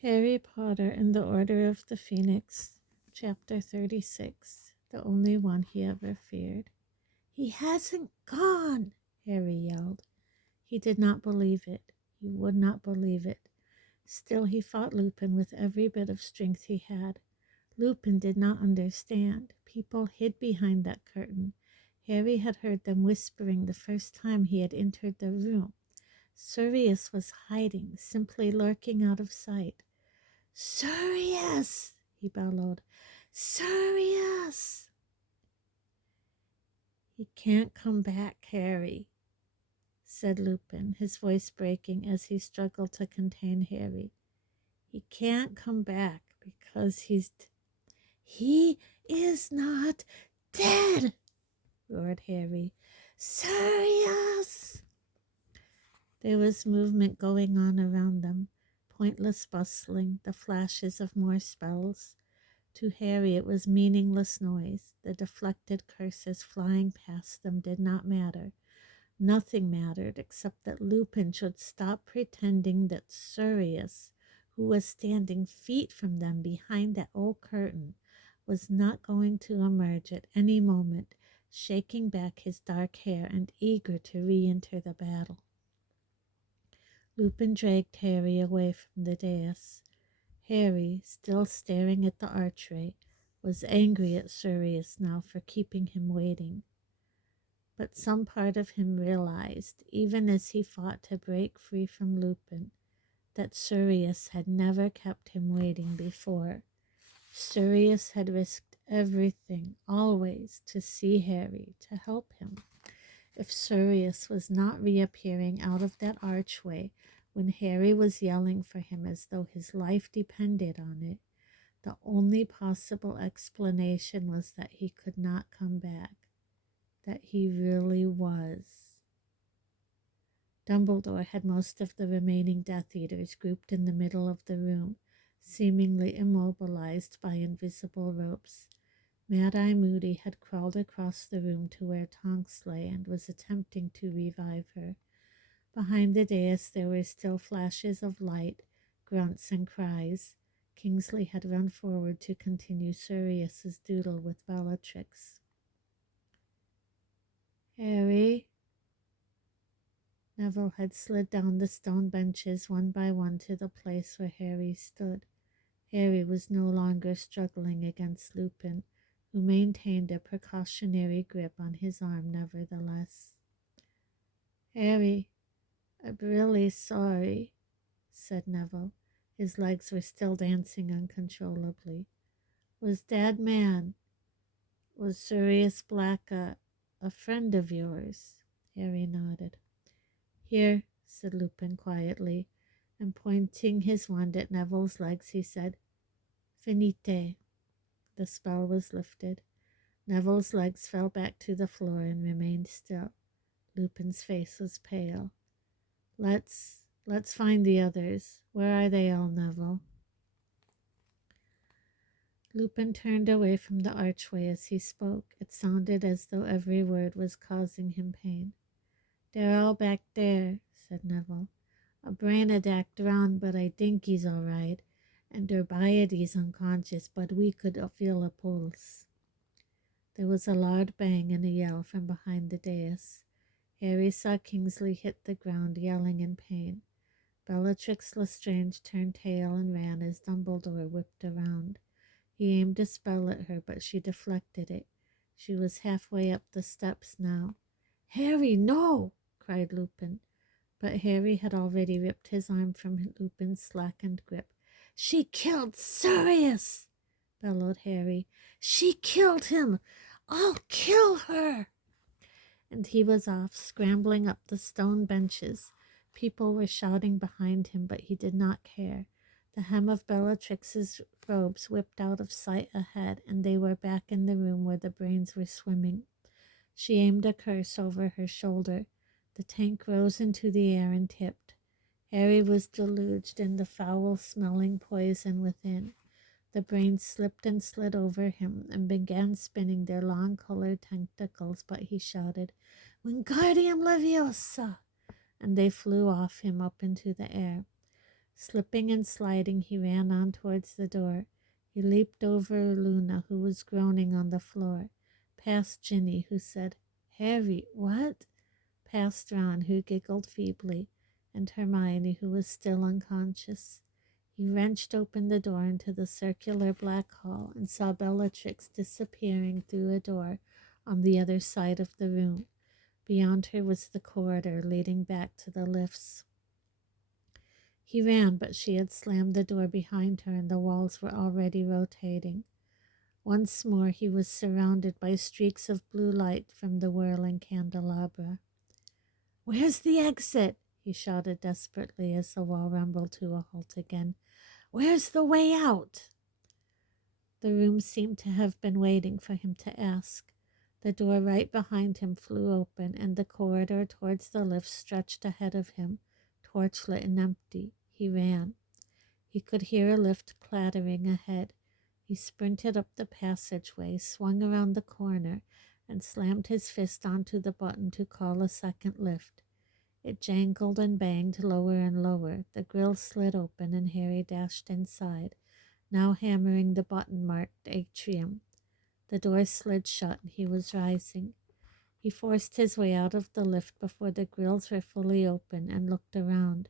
Harry Potter and the Order of the Phoenix, Chapter 36, the only one he ever feared. He hasn't gone, Harry yelled. He did not believe it. He would not believe it. Still, he fought Lupin with every bit of strength he had. Lupin did not understand. People hid behind that curtain. Harry had heard them whispering the first time he had entered the room. Sirius was hiding, simply lurking out of sight. Sirius! He bellowed. Sirius! He can't come back, Harry, said Lupin, his voice breaking as he struggled to contain Harry. He can't come back because He is not dead, roared Harry. Sirius! There was movement going on around them, pointless bustling, the flashes of more spells. To Harry it was meaningless noise. The deflected curses flying past them did not matter. Nothing mattered except that Lupin should stop pretending that Sirius, who was standing feet from them behind that old curtain, was not going to emerge at any moment, shaking back his dark hair and eager to re-enter the battle. Lupin dragged Harry away from the dais. Harry, still staring at the archway, was angry at Sirius now for keeping him waiting. But some part of him realized, even as he fought to break free from Lupin, that Sirius had never kept him waiting before. Sirius had risked everything, always, to see Harry, to help him. If Sirius was not reappearing out of that archway when Harry was yelling for him as though his life depended on it, the only possible explanation was that he could not come back, that he really was. Dumbledore had most of the remaining Death Eaters grouped in the middle of the room, seemingly immobilized by invisible ropes. Mad-Eye Moody had crawled across the room to where Tonks lay and was attempting to revive her. Behind the dais there were still flashes of light, grunts and cries. Kingsley had run forward to continue Sirius's doodle with Bellatrix. Harry? Neville had slid down the stone benches one by one to the place where Harry stood. Harry was no longer struggling against Lupin, who maintained a precautionary grip on his arm nevertheless. Harry, I'm really sorry, said Neville. His legs were still dancing uncontrollably. Was Sirius Black a friend of yours? Harry nodded. Here, said Lupin quietly, and pointing his wand at Neville's legs, he said, Finite. The spell was lifted. Neville's legs fell back to the floor and remained still. Lupin's face was pale. Let's find the others. Where are they all, Neville? Lupin turned away from the archway as he spoke. It sounded as though every word was causing him pain. They're all back there, said Neville. A Branadak drowned, but I think he's all right. And Derbiades unconscious, but we could feel a pulse. There was a loud bang and a yell from behind the dais. Harry saw Kingsley hit the ground, yelling in pain. Bellatrix Lestrange turned tail and ran as Dumbledore whipped around. He aimed a spell at her, but she deflected it. She was halfway up the steps now. Harry, no! Cried Lupin. But Harry had already ripped his arm from Lupin's slackened grip. She killed Sirius! Bellowed Harry. She killed him! I'll kill her! And he was off, scrambling up the stone benches. People were shouting behind him, but he did not care. The hem of Bellatrix's robes whipped out of sight ahead, and they were back in the room where the brains were swimming. She aimed a curse over her shoulder. The tank rose into the air and tipped. Harry was deluged in the foul-smelling poison within. The brains slipped and slid over him and began spinning their long colored tentacles, but he shouted, Wingardium Leviosa! And they flew off him up into the air. Slipping and sliding, he ran on towards the door. He leaped over Luna, who was groaning on the floor, past Ginny, who said, "Harry, what?" Past Ron, who giggled feebly, and Hermione, who was still unconscious. He wrenched open the door into the circular black hall and saw Bellatrix disappearing through a door on the other side of the room. Beyond her was the corridor leading back to the lifts. He ran, but she had slammed the door behind her and the walls were already rotating. Once more he was surrounded by streaks of blue light from the whirling candelabra. "Where's the exit?" he shouted desperately as the wall rumbled to a halt again. "Where's the way out?" The room seemed to have been waiting for him to ask. The door right behind him flew open, and the corridor towards the lift stretched ahead of him, torchlit and empty. He ran. He could hear a lift clattering ahead. He sprinted up the passageway, swung around the corner, and slammed his fist onto the button to call a second lift. It jangled and banged lower and lower. The grill slid open and Harry dashed inside, now hammering the button marked atrium. The door slid shut and he was rising. He forced his way out of the lift before the grills were fully open and looked around.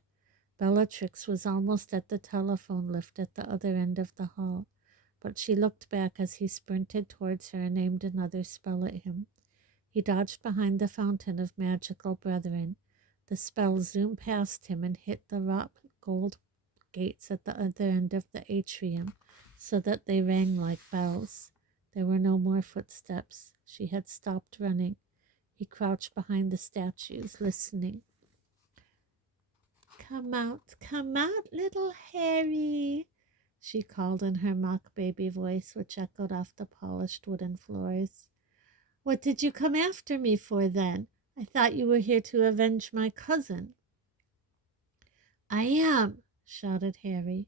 Bellatrix was almost at the telephone lift at the other end of the hall, but she looked back as he sprinted towards her and aimed another spell at him. He dodged behind the fountain of magical brethren. The spell zoomed past him and hit the wrought gold gates at the other end of the atrium, so that they rang like bells. There were no more footsteps. She had stopped running. He crouched behind the statues, listening. Come out, little Harry," she called in her mock baby voice, which echoed off the polished wooden floors. "What did you come after me for, then? I thought you were here to avenge my cousin." "I am," shouted Harry,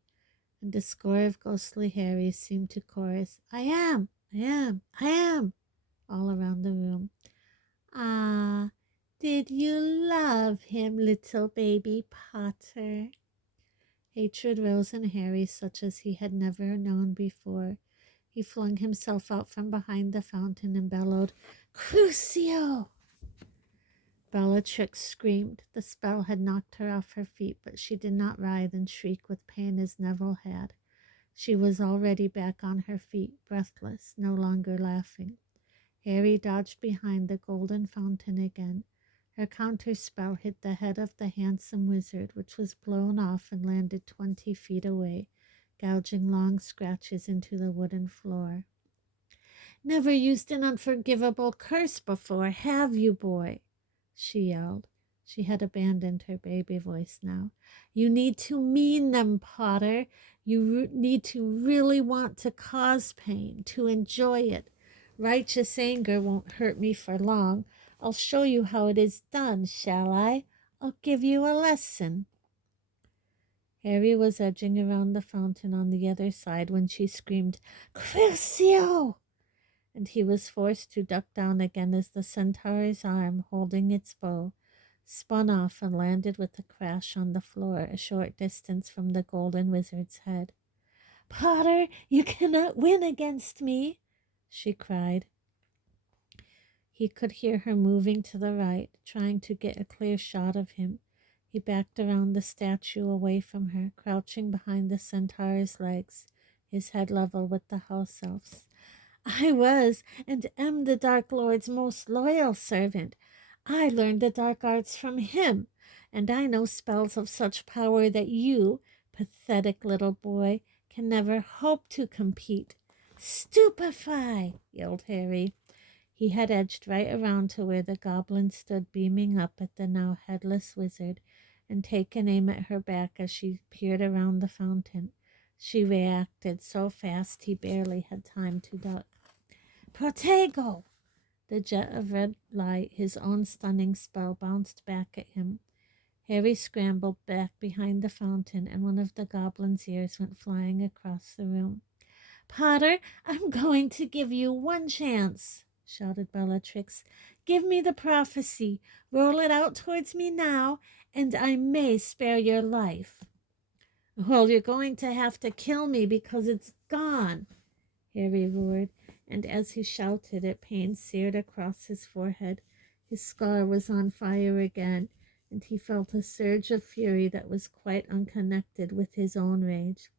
and a score of ghostly Harrys seemed to chorus, "I am, I am," all around the room. "Ah, did you love him, little baby Potter?" Hatred rose in Harry such as he had never known before. He flung himself out from behind the fountain and bellowed, "Crucio!" Bellatrix screamed. The spell had knocked her off her feet, but she did not writhe and shriek with pain as Neville had. She was already back on her feet, breathless, no longer laughing. Harry dodged behind the golden fountain again. Her counter spell hit the head of the handsome wizard, which was blown off and landed 20 feet away, gouging long scratches into the wooden floor. "Never used an unforgivable curse before, have you, boy?" she yelled. She had abandoned her baby voice now. "You need to mean them, Potter. You need to really want to cause pain, to enjoy it. Righteous anger won't hurt me for long. I'll show you how it is done, shall I? I'll give you a lesson." Harry was edging around the fountain on the other side when she screamed, "Crucio!" and he was forced to duck down again as the centaur's arm, holding its bow, spun off and landed with a crash on the floor a short distance from the golden wizard's head. "Potter, you cannot win against me," she cried. He could hear her moving to the right, trying to get a clear shot of him. He backed around the statue away from her, crouching behind the centaur's legs, his head level with the house elf's. "I was and am the Dark Lord's most loyal servant. I learned the dark arts from him, and I know spells of such power that you, pathetic little boy, can never hope to compete." "Stupefy!" yelled Harry. He had edged right around to where the goblin stood beaming up at the now headless wizard and taken aim at her back as she peered around the fountain. She reacted so fast he barely had time to duck. "Protego!" The jet of red light, his own stunning spell, bounced back at him. Harry scrambled back behind the fountain, and one of the goblin's ears went flying across the room. "Potter, I'm going to give you one chance," shouted Bellatrix. "Give me the prophecy. Roll it out towards me now, and I may spare your life." Well, you're going to have to kill me because it's gone, Harry roared, and as he shouted it, pain seared across his forehead. His scar was on fire again, and he felt a surge of fury that was quite unconnected with his own rage.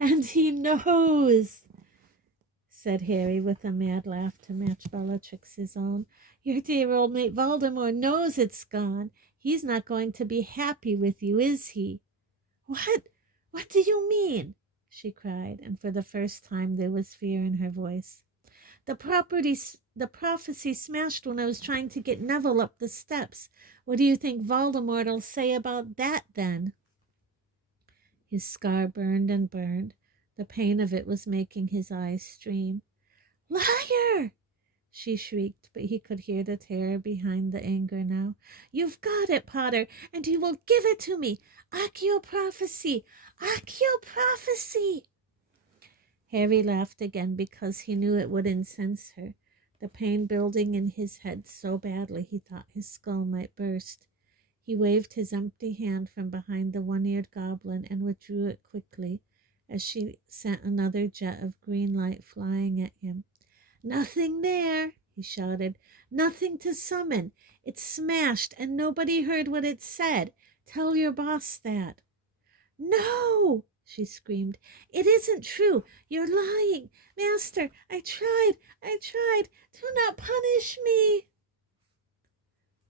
And he knows, said Harry with a mad laugh to match Bellatrix's own. Your dear old mate Voldemort knows it's gone. He's not going to be happy with you, is he? What? What do you mean? She cried, and for the first time there was fear in her voice. The prophecy smashed when I was trying to get Neville up the steps. What do you think Voldemort'll say about that then? His scar burned and burned. The pain of it was making his eyes stream. Liar! She shrieked, but he could hear the terror behind the anger now. You've got it, Potter, and you will give it to me. Accio prophecy! Accio prophecy! Harry laughed again because he knew it would incense her, the pain building in his head so badly he thought his skull might burst. He waved his empty hand from behind the one-eared goblin and withdrew it quickly as she sent another jet of green light flying at him. Nothing there, he shouted. Nothing to summon. It's smashed and nobody heard what it said. Tell your boss that. No, she screamed. It isn't true. You're lying. Master, I tried. Do not punish me.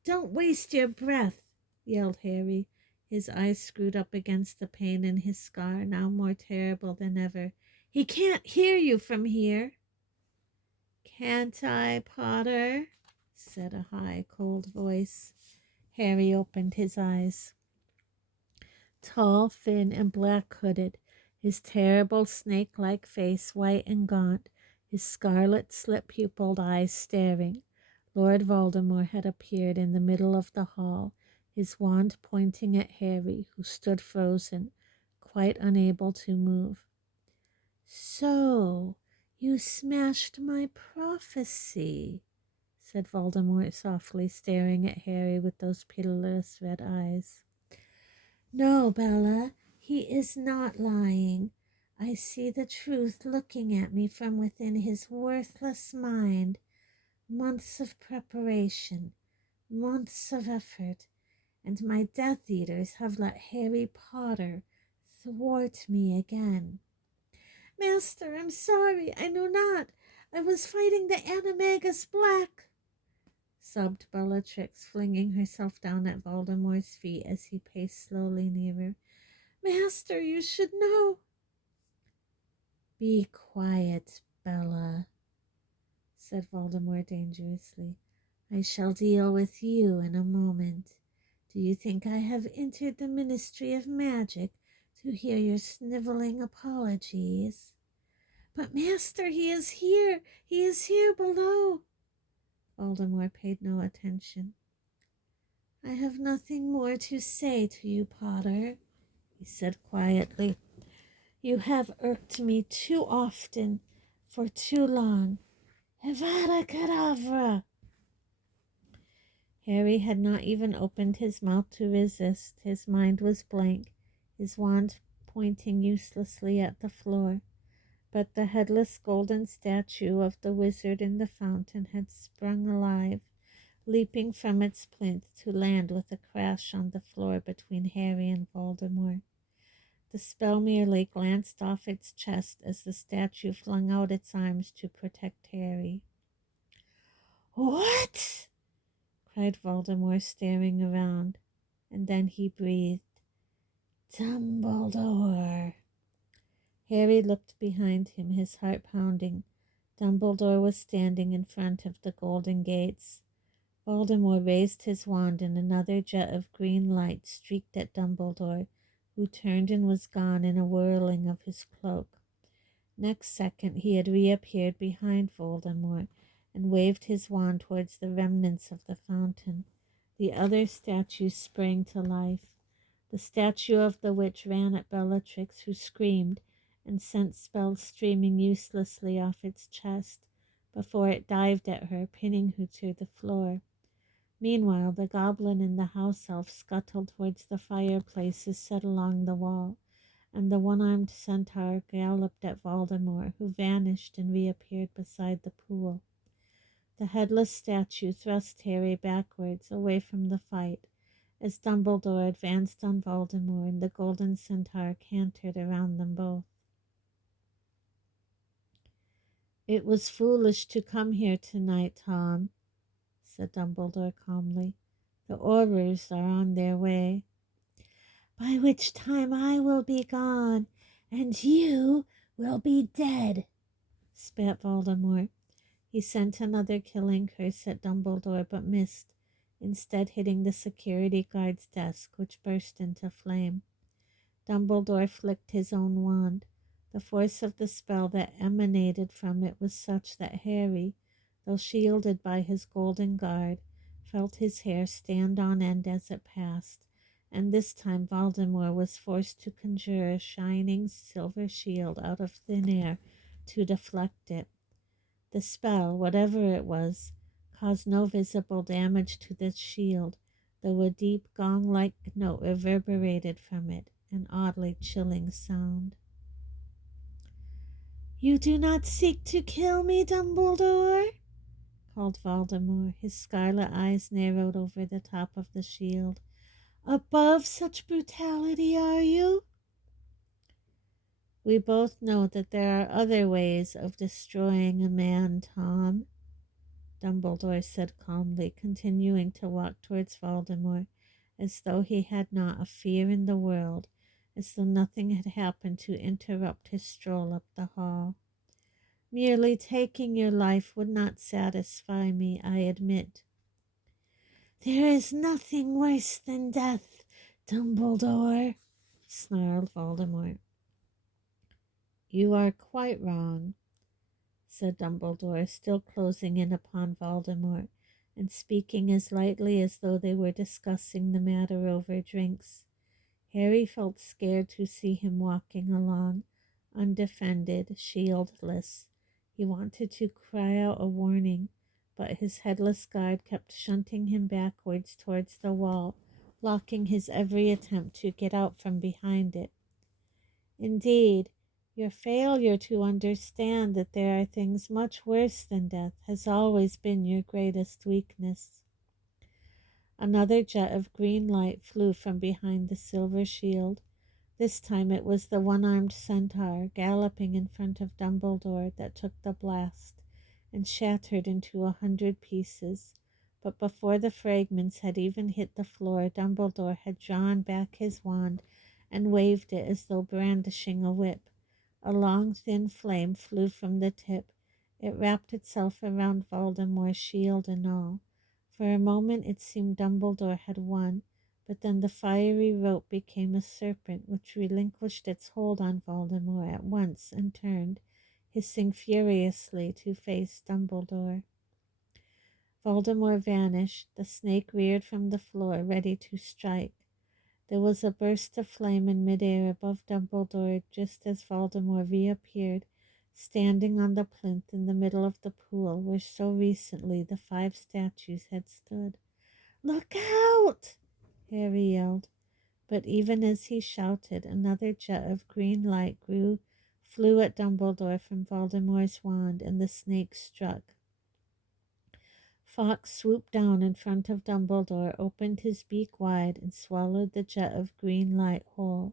Don't waste your breath, yelled Harry, his eyes screwed up against the pain in his scar, now more terrible than ever. He can't hear you from here. Can't I, Potter? Said a high, cold voice. Harry opened his eyes. Tall, thin, and black-hooded, his terrible snake-like face white and gaunt, his scarlet slit-pupilled eyes staring, Lord Voldemort had appeared in the middle of the hall, his wand pointing at Harry, who stood frozen, quite unable to move. So, you smashed my prophecy, said Voldemort softly, staring at Harry with those pitiless red eyes. No, Bella, he is not lying. I see the truth looking at me from within his worthless mind. Months of preparation, months of effort, and my Death Eaters have let Harry Potter thwart me again. Master, I'm sorry. I knew not. I was fighting the Animagus Black, sobbed Bellatrix, flinging herself down at Voldemort's feet as he paced slowly nearer. Master, you should know. Be quiet, Bella, said Voldemort dangerously. I shall deal with you in a moment. Do you think I have entered the Ministry of Magic to hear your sniveling apologies? But, Master, he is here. He is here below. Voldemort paid no attention. I have nothing more to say to you, Potter, he said quietly. You have irked me too often, for too long. Avada Kedavra! Harry had not even opened his mouth to resist. His mind was blank, his wand pointing uselessly at the floor. But the headless golden statue of the wizard in the fountain had sprung alive, leaping from its plinth to land with a crash on the floor between Harry and Voldemort. The spell merely glanced off its chest as the statue flung out its arms to protect Harry. What? Cried Voldemort, staring around, and then he breathed, Dumbledore. Harry looked behind him, his heart pounding. Dumbledore was standing in front of the golden gates. Voldemort raised his wand and another jet of green light streaked at Dumbledore, who turned and was gone in a whirling of his cloak. Next second he had reappeared behind Voldemort and waved his wand towards the remnants of the fountain. The other statues sprang to life. The statue of the witch ran at Bellatrix, who screamed and sent spells streaming uselessly off its chest before it dived at her, pinning her to the floor. Meanwhile, the goblin and the house elf scuttled towards the fireplaces set along the wall. and the one-armed centaur galloped at Voldemort, who vanished and reappeared beside the pool. The headless statue thrust Harry backwards, away from the fight, as Dumbledore advanced on Voldemort and the golden centaur cantered around them both. "It was foolish to come here tonight, Tom," said Dumbledore calmly. "The Aurors are on their way." "By which time I will be gone, and you will be dead," spat Voldemort. He sent another killing curse at Dumbledore, but missed, instead hitting the security guard's desk, which burst into flame. Dumbledore flicked his own wand. The force of the spell that emanated from it was such that Harry, though shielded by his golden guard, felt his hair stand on end as it passed, and this time Voldemort was forced to conjure a shining silver shield out of thin air to deflect it. The spell, whatever it was, caused no visible damage to the shield, though a deep gong-like note reverberated from it, an oddly chilling sound. "You do not seek to kill me, Dumbledore?" called Voldemort. His scarlet eyes narrowed over the top of the shield. "Above such brutality, are you?" "We both know that there are other ways of destroying a man, Tom," Dumbledore said calmly, continuing to walk towards Voldemort as though he had not a fear in the world, as though nothing had happened to interrupt his stroll up the hall. "Merely taking your life would not satisfy me, I admit." "There is nothing worse than death, Dumbledore," snarled Voldemort. "You are quite wrong," said Dumbledore, still closing in upon Voldemort, and speaking as lightly as though they were discussing the matter over drinks. Harry felt scared to see him walking along, undefended, shieldless. He wanted to cry out a warning, but his headless guard kept shunting him backwards towards the wall, blocking his every attempt to get out from behind it. "Indeed, your failure to understand that there are things much worse than death has always been your greatest weakness." Another jet of green light flew from behind the silver shield. This time it was the one-armed centaur galloping in front of Dumbledore that took the blast and shattered into 100 pieces. But before the fragments had even hit the floor, Dumbledore had drawn back his wand and waved it as though brandishing a whip. A long, thin flame flew from the tip. It wrapped itself around Voldemort's shield and all. For a moment it seemed Dumbledore had won, but then the fiery rope became a serpent, which relinquished its hold on Voldemort at once and turned, hissing furiously, to face Dumbledore. Voldemort vanished. The snake reared from the floor, ready to strike. There was a burst of flame in midair above Dumbledore just as Voldemort reappeared, standing on the plinth in the middle of the pool where so recently the 5 statues had stood. "Look out!" Harry yelled. But even as he shouted, another jet of green light flew at Dumbledore from Voldemort's wand, and the snake struck. Fawkes swooped down in front of Dumbledore, opened his beak wide, and swallowed the jet of green light whole.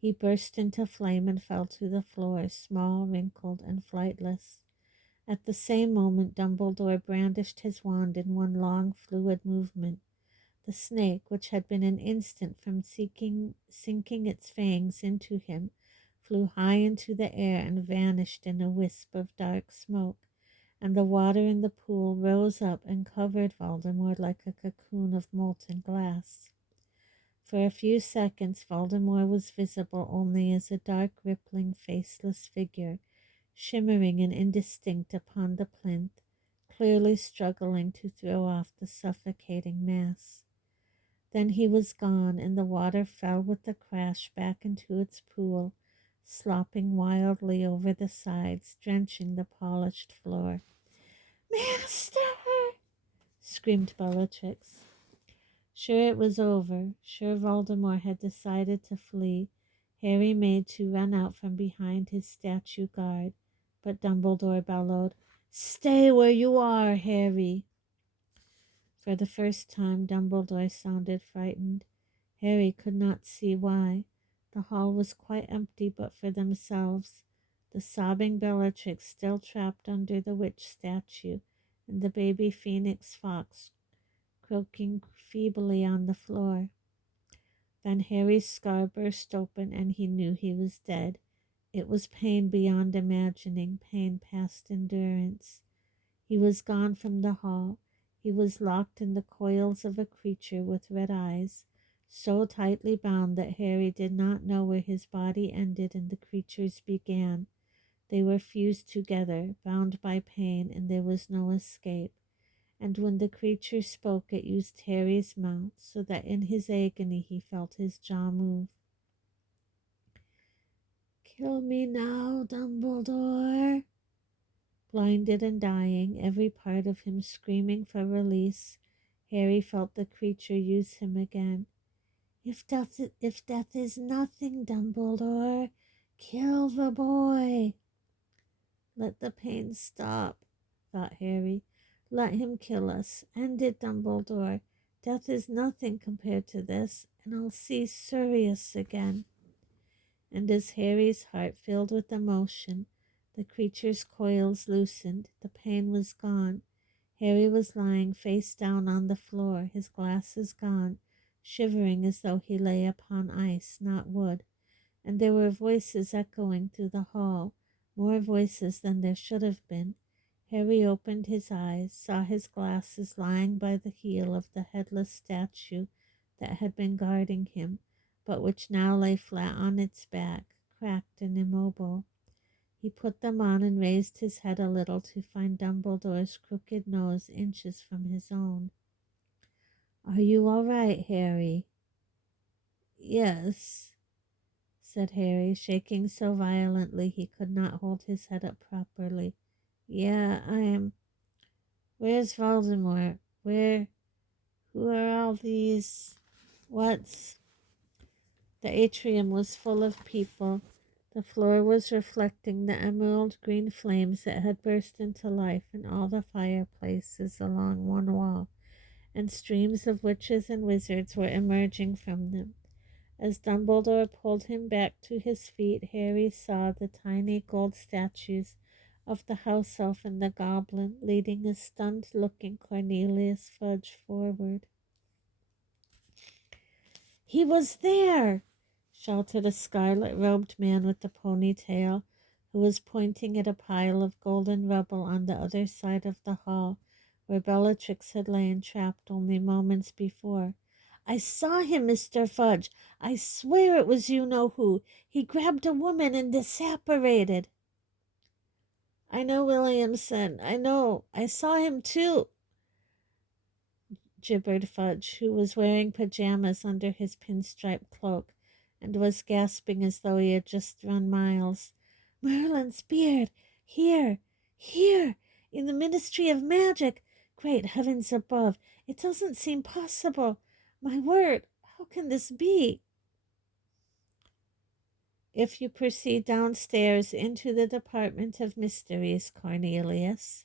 He burst into flame and fell to the floor, small, wrinkled, and flightless. At the same moment, Dumbledore brandished his wand in one long, fluid movement. The snake, which had been an instant from sinking its fangs into him, flew high into the air and vanished in a wisp of dark smoke, and the water in the pool rose up and covered Voldemort like a cocoon of molten glass. For a few seconds, Voldemort was visible only as a dark, rippling, faceless figure, shimmering and indistinct upon the plinth, clearly struggling to throw off the suffocating mass. Then he was gone, and the water fell with a crash back into its pool, slopping wildly over the sides, drenching the polished floor. "Master!" screamed Bellatrix. Sure it was over, sure Voldemort had decided to flee, Harry made to run out from behind his statue guard, but Dumbledore bellowed, "Stay where you are, Harry!" For the first time, Dumbledore sounded frightened. Harry could not see why. The hall was quite empty but for themselves, the sobbing Bellatrix still trapped under the witch statue, and the baby phoenix fox croaking feebly on the floor. Then Harry's scar burst open, and he knew he was dead. It was pain beyond imagining, pain past endurance. He was gone from the hall. He was locked in the coils of a creature with red eyes, so tightly bound that Harry did not know where his body ended and the creature's began. They were fused together, bound by pain, and there was no escape. And when the creature spoke, it used Harry's mouth, so that in his agony he felt his jaw move. "Kill me now, Dumbledore." Blinded and dying, every part of him screaming for release, Harry felt the creature use him again. If death is nothing, Dumbledore, kill the boy." "Let the pain stop," thought Harry. "Let him kill us. End it, Dumbledore. Death is nothing compared to this, and I'll see Sirius again." And as Harry's heart filled with emotion, the creature's coils loosened. The pain was gone. Harry was lying face down on the floor, his glasses gone, shivering as though he lay upon ice, not wood. And there were voices echoing through the hall, more voices than there should have been. Harry opened his eyes, saw his glasses lying by the heel of the headless statue that had been guarding him, but which now lay flat on its back, cracked and immobile. He put them on and raised his head a little to find Dumbledore's crooked nose inches from his own. "Are you all right, Harry?" "Yes," said Harry, shaking so violently he could not hold his head up properly. "Yeah, I am. Where's Voldemort? Who are all these? What's—" The atrium was full of people. The floor was reflecting the emerald green flames that had burst into life in all the fireplaces along one wall, and streams of witches and wizards were emerging from them. As Dumbledore pulled him back to his feet, Harry saw the tiny gold statues of the house elf and the goblin leading a stunned-looking Cornelius Fudge forward. "He was there!" shouted a scarlet-robed man with a ponytail, who was pointing at a pile of golden rubble on the other side of the hall, where Bellatrix had lain trapped only moments before. "I saw him, Mr. Fudge. I swear it was you-know-who. He grabbed a woman and disapparated." "I know, Williamson. I know. I saw him too," gibbered Fudge, who was wearing pajamas under his pinstripe cloak and was gasping as though he had just run miles. "Merlin's beard! Here! Here! In the Ministry of Magic! Great heavens above! It doesn't seem possible! My word! How can this be?" "If you proceed downstairs into the Department of Mysteries, Cornelius,"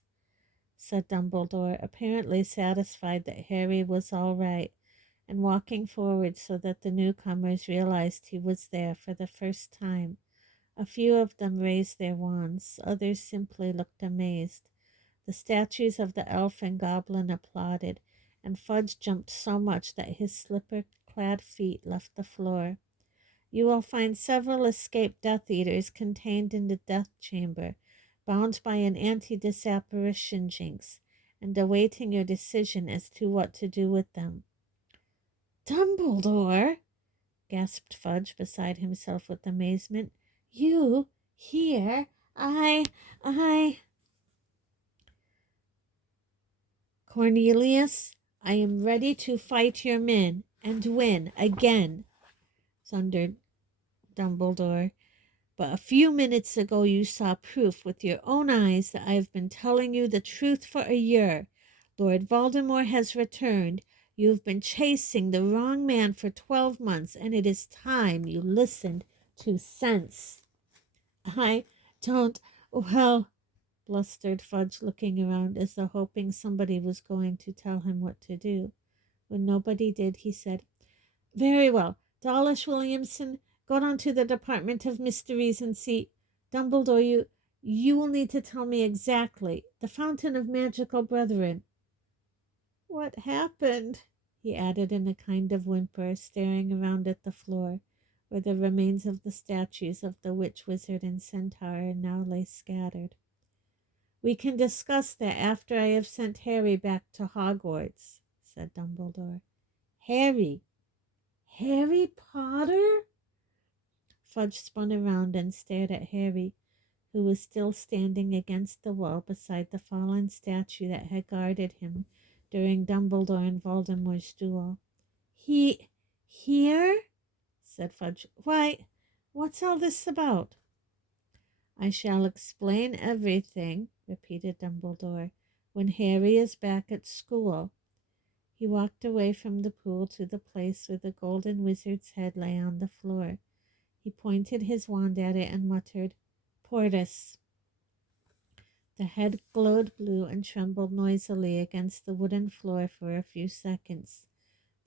said Dumbledore, apparently satisfied that Harry was all right, and walking forward so that the newcomers realized he was there for the first time. A few of them raised their wands, others simply looked amazed. The statues of the elf and goblin applauded, and Fudge jumped so much that his slipper-clad feet left the floor. "You will find several escaped Death Eaters contained in the death chamber, bound by an anti-disapparition jinx, and awaiting your decision as to what to do with them." "Dumbledore!" gasped Fudge, beside himself with amazement. "You here? I... "Cornelius, I am ready to fight your men, and win again," thundered Dumbledore. "But a few minutes ago you saw proof with your own eyes that I have been telling you the truth for a year. Lord Voldemort has returned. You have been chasing the wrong man for 12 months, and it is time you listened 2 cents. I don't, well, blustered Fudge, looking around as though hoping somebody was going to tell him what to do. When nobody did, he said, "Very well. Dawlish Williamson, go down to the Department of Mysteries and see. Dumbledore, you will need to tell me exactly. The Fountain of Magical Brethren." "What happened?" he added in a kind of whimper, staring around at the floor, where the remains of the statues of the witch, wizard, and centaur now lay scattered. "We can discuss that after I have sent Harry back to Hogwarts," said Dumbledore. "Harry? Harry Potter?" Fudge spun around and stared at Harry, who was still standing against the wall beside the fallen statue that had guarded him during Dumbledore and Voldemort's duel. Here?" said Fudge. "Why, what's all this about?" "I shall explain everything," repeated Dumbledore, "when Harry is back at school." He walked away from the pool to the place where the golden wizard's head lay on the floor. He pointed his wand at it and muttered, "Portus." The head glowed blue and trembled noisily against the wooden floor for a few seconds,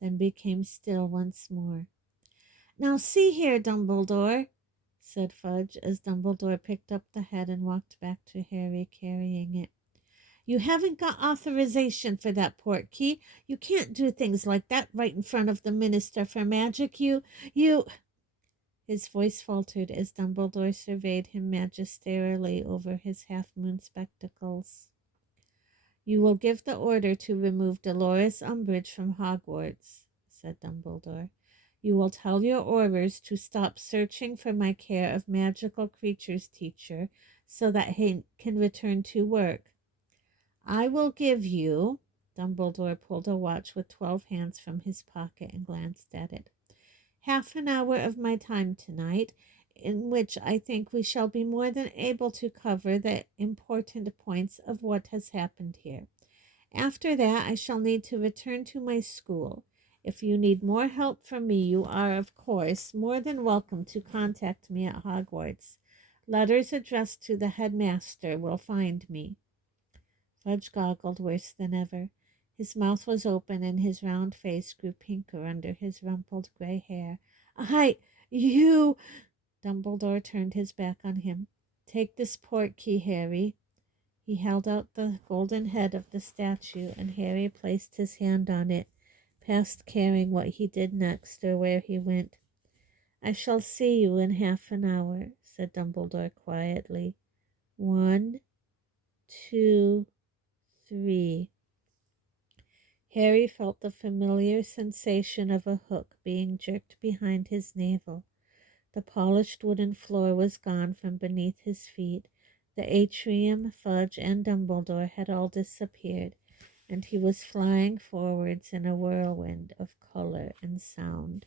then became still once more. "Now see here, Dumbledore," said Fudge, as Dumbledore picked up the head and walked back to Harry carrying it. "You haven't got authorization for that portkey. You can't do things like that right in front of the Minister for Magic. You... His voice faltered as Dumbledore surveyed him magisterially over his half-moon spectacles. "You will give the order to remove Dolores Umbridge from Hogwarts," said Dumbledore. "You will tell your Aurors to stop searching for my Care of Magical Creatures teacher so that he can return to work. I will give you..." Dumbledore pulled a watch with 12 hands from his pocket and glanced at it. "Half an hour of my time tonight, in which I think we shall be more than able to cover the important points of what has happened here. After that, I shall need to return to my school. If you need more help from me, you are, of course, more than welcome to contact me at Hogwarts. Letters addressed to the headmaster will find me." Fudge goggled worse than ever. His mouth was open and his round face grew pinker under his rumpled gray hair. You... Dumbledore turned his back on him. "Take this portkey, Harry." He held out the golden head of the statue, and Harry placed his hand on it, past caring what he did next or where he went. "I shall see you in half an hour," said Dumbledore quietly. 1, 2, 3. Harry felt the familiar sensation of a hook being jerked behind his navel. The polished wooden floor was gone from beneath his feet. The atrium, Fudge, and Dumbledore had all disappeared, and he was flying forwards in a whirlwind of color and sound.